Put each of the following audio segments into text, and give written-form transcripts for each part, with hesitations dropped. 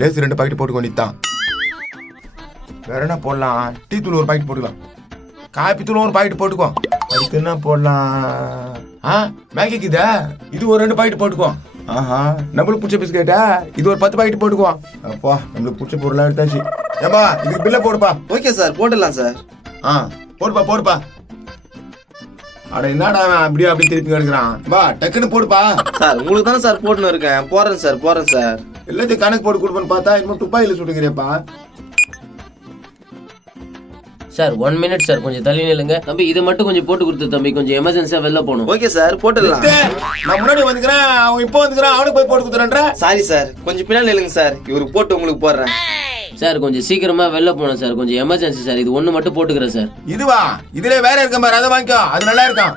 Lace 2 packet போட்டுக்க வேண்டியதுதான். வேற என்ன போடலாம்? டீ தூள் ஒரு பாக்கெட் போட்டுக்கலாம். காப்பி தூள் ஒரு பாக்கெட் போட்டுக்கோ. அதுக்கு என்ன போடலாம்? மேகிக்குதா? இது ஒரு 2 பாக்கெட் போட்டுக்கோ. நம்மளுக்கு பிடிச்ச பிஸ்கெட்டா? இது ஒரு 10 பாக்கெட் போட்டுக்குவோம். அப்பா நம்மளுக்கு பிடிச்ச பொருளா எடுத்தாச்சு. ஏப்பா இதுக்கு பில்ல போடுப்பா. ஓகே சார், போட்டுடலாம் சார். போடுப்பா. அட என்னடா அப்படியே அப்படி திருப்பி கிடக்குறான். வா டக்குன்னு போடுப்பா. சார் உங்களுக்கு தானே சார் போட்டுன்னு இருக்கேன். போறேன் சார். எல்லாத்தையும் கணக்கு போட்டு கொடுப்பேன்னு பார்த்தா இன்னும் துப்பாயில சுட்டுங்கிறேப்பா. சார் 1 மினிட் சார், கொஞ்சம் தள்ளி நில்லுங்க தம்பி. இதை மட்டும் கொஞ்சம் போட்டு கொடுத்து தம்பி, கொஞ்சம் எமர்ஜென்சியா வெளில போகணும். ஓகே சார், போட்டுடலாம். நான் முன்னாடி வந்துக்கிறேன், அவன் இப்போ வந்துக்கிறான், அவனுக்கு போய் போட்டு கொடுத்துறேன்ற. சாரி சார், கொஞ்சம் பின்னாடி நில்லுங்க சார். இவருக்கு போட்டு உங்களுக்கு போடுறேன் சார். கொஞ்சம் சீக்கிரமா வெளில போகணும் சார், கொஞ்சம் எமர்ஜென்சி சார். இது 1 மட்டும் போட்டுக்கிறேன் சார். இதுவா? இதுல வேற இருக்க பாரு, அதை வாங்கிக்கோ, அது நல்லா இருக்கும்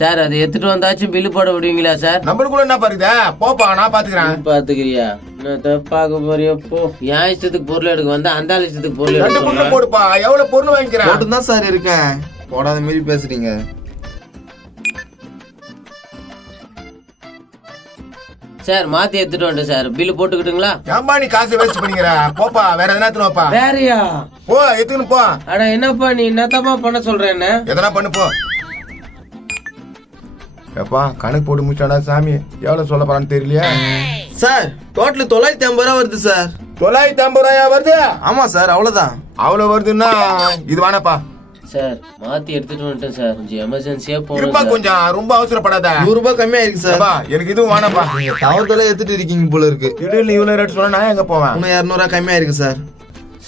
சார். அதை எடுத்துட்டு வந்தாச்சும் பில்லு போட விடுவீங்களா சார்? நம்மளுக்குள்ள என்ன பாருங்க, போப்பா நான் பாத்துக்கிறேன். பாத்துக்கிறியா? நான் தப்பாக்க போறியோ போ. என் இஷ்டத்துக்கு பொருள் எடுக்க வந்தா அந்த இஷ்டத்துக்கு பொருள் எடுக்க போடுப்பா. எவ்வளவு பொருள் வாங்கிக்கிறேன்? போட்டு தான் சார் இருக்கேன். போடாத மாதிரி பேசுறீங்க சார். மாத்தி எடுத்துட்டு வந்துட்டேன் சார், பில்லு போட்டுக்கிட்டுங்களா? ஏம்பா நீ காசு வேஸ்ட் பண்ணிக்கிற? போப்பா வேற எதனா எடுத்துனுவாப்பா. வேறயா? போ எடுத்துன்னு போ. அட என்னப்பா நீ என்னத்தப்பா பண்ண சொல்ற? என்ன எதனா பண்ணு போ. எப்பா கணக்கு போட்டு முடிச்சாடா சாமி. எவ்வளவு சொல்ல போறான்னு தெரியலையா சார்? டோட்டல் 950 ரூபா வருது சார். 950 ரூபாயா வருது? ஆமா சார், அவ்வளவுதான். அவ்வளவு வருதுன்னா இது வேணாப்பா சார். மாத்தி எடுத்துட்டு வந்துட்டேன் சார், கொஞ்சம் எமர்ஜென்சியா இருப்பா. போகணும். கொஞ்சம் ரொம்ப அவசரப்படாத. 100 ரூபாய் கம்மியா இருக்கு சார். எனக்கு இதுவும் வேணாப்பா. தவறுதலா எடுத்துட்டு இருக்கீங்க போல இருக்கு. திடீர்னு இவ்வளவு ரேட் சொன்னா நான் எங்க போவேன்? இன்னும் 200 ரூபாய் கம்மியா இருக்கு சார்.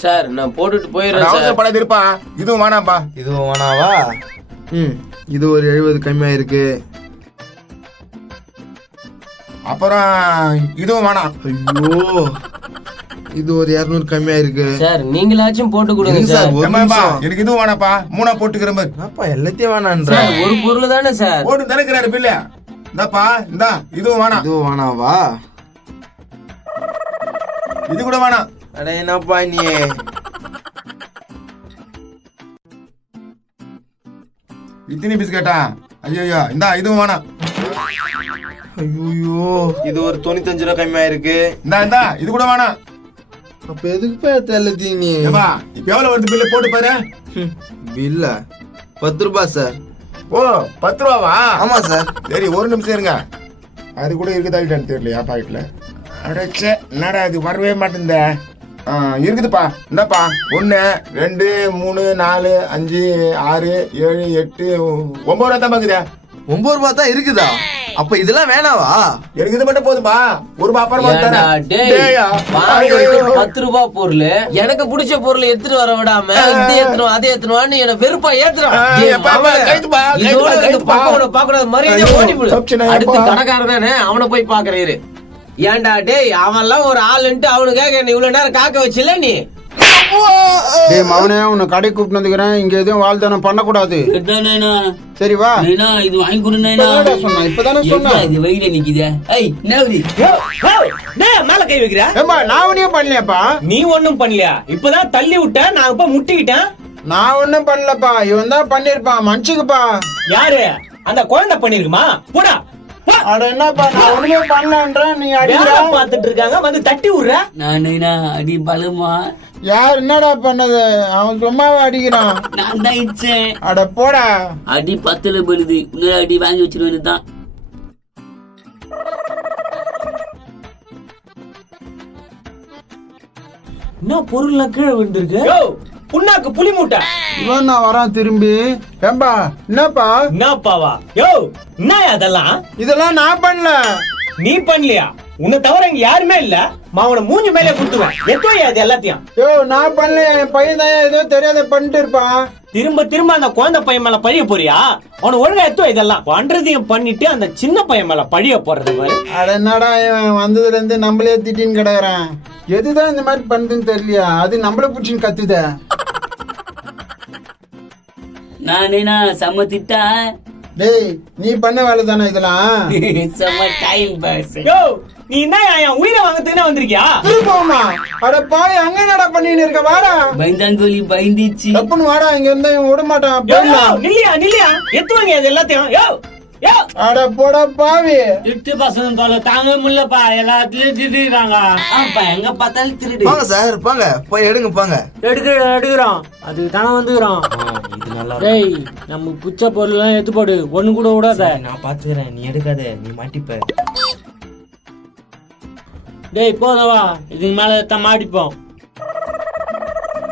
சார் நான் போட்டுட்டு போயிடுறேன் சார். அவசரப்படாத இருப்பா. இதுவும் வேணாப்பா. இதுவும் வேணாவா? இது ஒரு 70 கம்மியா இருக்கு. அப்புறம் இதுவும் வேணாம். ஐயோ, இது ஒரு 200 கம்மியா இருக்கு சார். நீங்களாச்சும் போட்டு கொடுங்க சார். எனக்கு இதுவும் வேணாப்பா. 3 போட்டுக்கிற மாதிரி. அப்பா எல்லாத்தையும் வேணான்ற. ஒரு பொருள் தானே சார். போட்டு தரக்கிறாரு பில்ல. இந்தாப்பா இந்தா. இதுவும் வேணாம். இதுவும் வேணாவா? இது கூட வேணாம். அட என்னப்பா நீ? இத்தனி பிஸ்கட்டா? ஐயோ இந்தா. இதுவும் வேணாம். ஐயோ, இது ஒரு 95 ரூபாய் கம்மியா இருக்கு. இந்தா. இது கூட வேணாம். அப்ப எதுக்கு எல்லாத்தையும் நீ? இப்ப எவ்வளவு வருது பில்லு போட்டு பாரு. பில்ல 10 ரூபாய் சார். ஓ 10 ரூபாவா? ஆமா சார். சரி ஒரு நிமிஷம் இருங்க. அது கூட இருக்குதான்னு தெரியலையா பாக்கெட்ல? அடைச்சே என்னடா இது வரவே மாட்டேங்குதே. இருக்குதுப்பா. இந்தாப்பா. 1 2 3 4 5 6 7 8 9 ரூபா தான் பாக்குதே. 9 ரூபாய் தான் இருக்குதா? அப்ப இதெல்லாம் வேணாவா? எனக்கு இது மட்டும் போதும்பா. ஒரு ரூபாய் அப்புறமா தரேன். 10 ரூபாய் பொருள் எனக்கு பிடிச்ச பொருள் எடுத்துட்டு வர விடாம இது ஏத்துறோம் அதை ஏத்துறோம்னு என்ன வெறுப்பா ஏத்துறோம். மரியாதை ஓடி போடு. அடுத்து கடைக்காரன் தானே, அவனை போய் பாக்குறாரு. ஏன்டா டேய், அவன் எல்லாம் ஒரு ஆளுன்ட்டு அவனுக்காக என்ன இவ்வளவு நேரம் காக்க வச்சுல நீ? டேய் மவனே, உன்னை கடை கூப்பிட்டு வந்துக்கிறேன். இங்க எதுவும் வாழ்தானம் பண்ணக்கூடாது. சரி வா. இது வாங்கி கொடுனா சொன்னா இப்பதானே சொன்னா. இது வெயில நிக்குதே. ஏய் மேல கை வைக்கிற? ஏம்பா நான் ஒன்னும் பண்ணலையாப்பா. நீ ஒண்ணும் பண்ணலையா? இப்பதான் தள்ளி விட்ட, நான் இப்ப முட்டிக்கிட்டேன். நான் ஒன்னும் பண்ணலப்பா, இவன் தான் பண்ணிருப்பான். மனுச்சுக்குப்பா. யாரு? அந்த குழந்தை பண்ணிருக்குமா? போடா. அட என்னப்பா, நான் ஒண்ணுமே பண்ணலன்றேன், நீ அடிக்கிற. பாத்துட்டு இருக்காங்க, வந்து தட்டி விடுற. நானேனா அடி பலமா? யார் என்னடா பண்ணது? அவன் சும்மாவே அடிக்கிறான். நான் தான் இச்சேன். அட போடா. அடி 10ல படுது. இன்னொரு அடி வாங்கி வச்சிட வேண்டியதுதான். என்ன பொருள் கீழே விழுந்திருக்கு? புண்ணாக்கு புலி மூட்டை. இவன் நான் வரான் திரும்பி. ஏம்பா என்னப்பா? என்னப்பாவா? யோ என்ன அதெல்லாம்? இதெல்லாம் நான் பண்ணல. நீ பண்ணலையா? உன்னை தவிர இங்க யாருமே இல்ல. மாவன மூஞ்சி மேலே குடுத்துவேன். எத்தோயா இது எல்லாத்தையும்? யோ நான் பண்ணல, என் பையன் தான் ஏதோ தெரியாத பண்ணிட்டு இருப்பான். திரும்ப அந்த குழந்தை பையன் மேல பழிய போறியா? அவனை ஒழுங்கா எத்தோ இதெல்லாம் பண்றதையும் பண்ணிட்டு அந்த சின்ன பையன் மேல பழிய போடுறது மாதிரி. அட என்னடா இவன் வந்ததுல இருந்து நம்மளே திட்டின்னு கிடக்குறான். எதுதான் இந்த மாதிரி பண்ணுதுன்னு தெரியலையா? அது நம்மள பிடிச்சின்னு கத்துத. நானேனா செம்ம திட்டா. டேய் நீ பண்ண வேலை தானே இதெல்லாம்? செம்ம டைம் பாஸ். யோ நீ என்ன என் உயிரை வாங்கத்துக்கு வந்திருக்கியா? திருப்பமா? அட பாய், அங்க என்னடா பண்ணின்னு இருக்க? வாடா. பயந்தாங்கோலி பயந்துச்சு. தப்புன்னு வாடா. இங்க இருந்தா இவன் விட மாட்டான். நில்லியா எத்துவாங்க அது எல்லாத்தையும். யோ யோ அட போடா பாவி. திருட்டு பசங்க தொலை தாங்க முடியலப்பா, எல்லாத்துலயும் திருடிக்கிறாங்க. ஆப்பா எங்க பார்த்தாலும் திருடு. போங்க சார் போங்க, போய் எடுங்க போங்க. எடுக்கிறோம், அதுக்கு தானே வந்துக்கிறோம். இது நல்லா டேய் நம்ம புச்ச பொருள் எல்லாம் எடுத்து போடு, ஒண்ணு கூட விடாத. நான் பாத்துக்கிறேன், நீ எடுக்காத, நீ மாட்டிப்ப. டேய் போதவா, இதுக்கு மேல தான் மாட்டிப்போம்.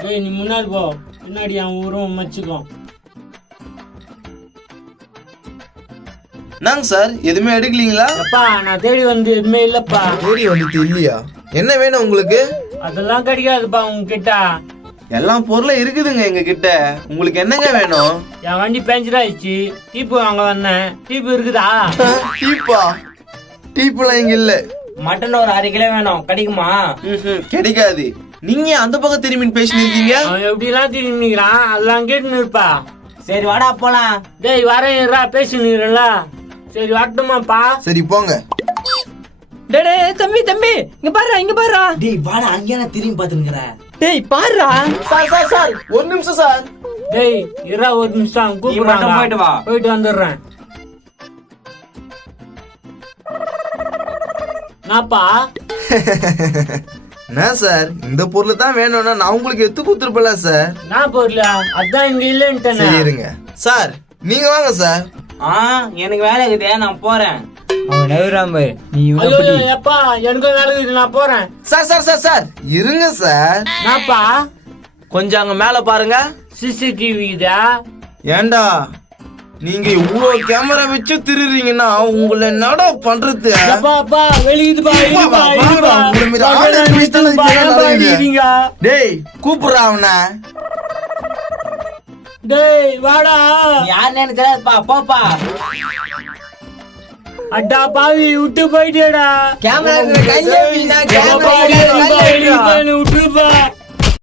டேய் நீ முன்னாடி போ, பின்னாடி அவன் உருவம் மச்சிக்கும். நாங்க சார் எதுவுமே எடுக்கலீங்களா? அப்பா நான் தேடி வந்து எதுவுமே இல்லப்பா. தேடி வந்துட்டு இல்லையா? என்ன வேணும் உங்களுக்கு? அதெல்லாம் கிடைக்காதுப்பா உங்ககிட்ட. எல்லாம் பொருளும் இருக்குதுங்க எங்க கிட்ட. உங்களுக்கு என்னங்க வேணும்? என் வண்டி பஞ்சர் ஆயிடுச்சு, டீப்பு வாங்க வந்தேன். டீப்பு இருக்குதா? டீப்பா? டீப்புலாம் இங்க இல்ல. மட்டன் ஒரு 1/2 கிலோ வேணும், கிடைக்குமா? கிடைக்காது. நீங்க அந்த பக்கம் திரும்பி பேசினீங்க. அவன் எப்படி எல்லாம் திரும்பிக்கிறான், அதெல்லாம் கேட்டுன்னு இருப்பா. சரி வாடா போலாம். டேய் வரேன்டா, பேசினுறல. சரி வரட்டுமாப்பா? சரி போங்க. டேய் தம்பி இங்க பாருடா. டேய் வாடா, அங்கேயே நான் திரும்பி பாத்துக்கிறேன். டேய் பாருடா. சார் ஒரு நிமிஷம் சார். டேய் இரா ஒரு நிமிஷம் நீ மட்டும் போயிட்டு வா. போயிட்டு வந்துடுறேன். நாப்பா என்ன சார், இந்த பொருள் தான் வேணும்னா நான் உங்களுக்கு எடுத்து கொடுத்துருப்பல சார். நான் போடல, அதான் இங்க இல்லன்ட்டேன். சரி இருங்க சார், நீங்க வாங்க சார். எனக்கு வேலை இருக்குது, நான் போறேன். அவன் நவுறாம நீ எப்பா எனக்கு வேலை இருக்குது, நான் போறேன். சார் இருங்க சார். நாப்பா கொஞ்சம் அங்க மேல பாருங்க. சிசிடிவி இதா? ஏண்டா நீங்க இவ்வளவு கேமரா வச்சு திருறீங்கன்னா உங்களை என்னடா பண்றது? அப்பா வெளியுதுப்பா, டேய் கூப்பிடுறா அவன. டேய் வாடா. யார் நினைச்சாப்பா, போப்பா. அட்டா பாவி விட்டு போயிட்டேடா. கேமரா கையில விட்டுப்பா.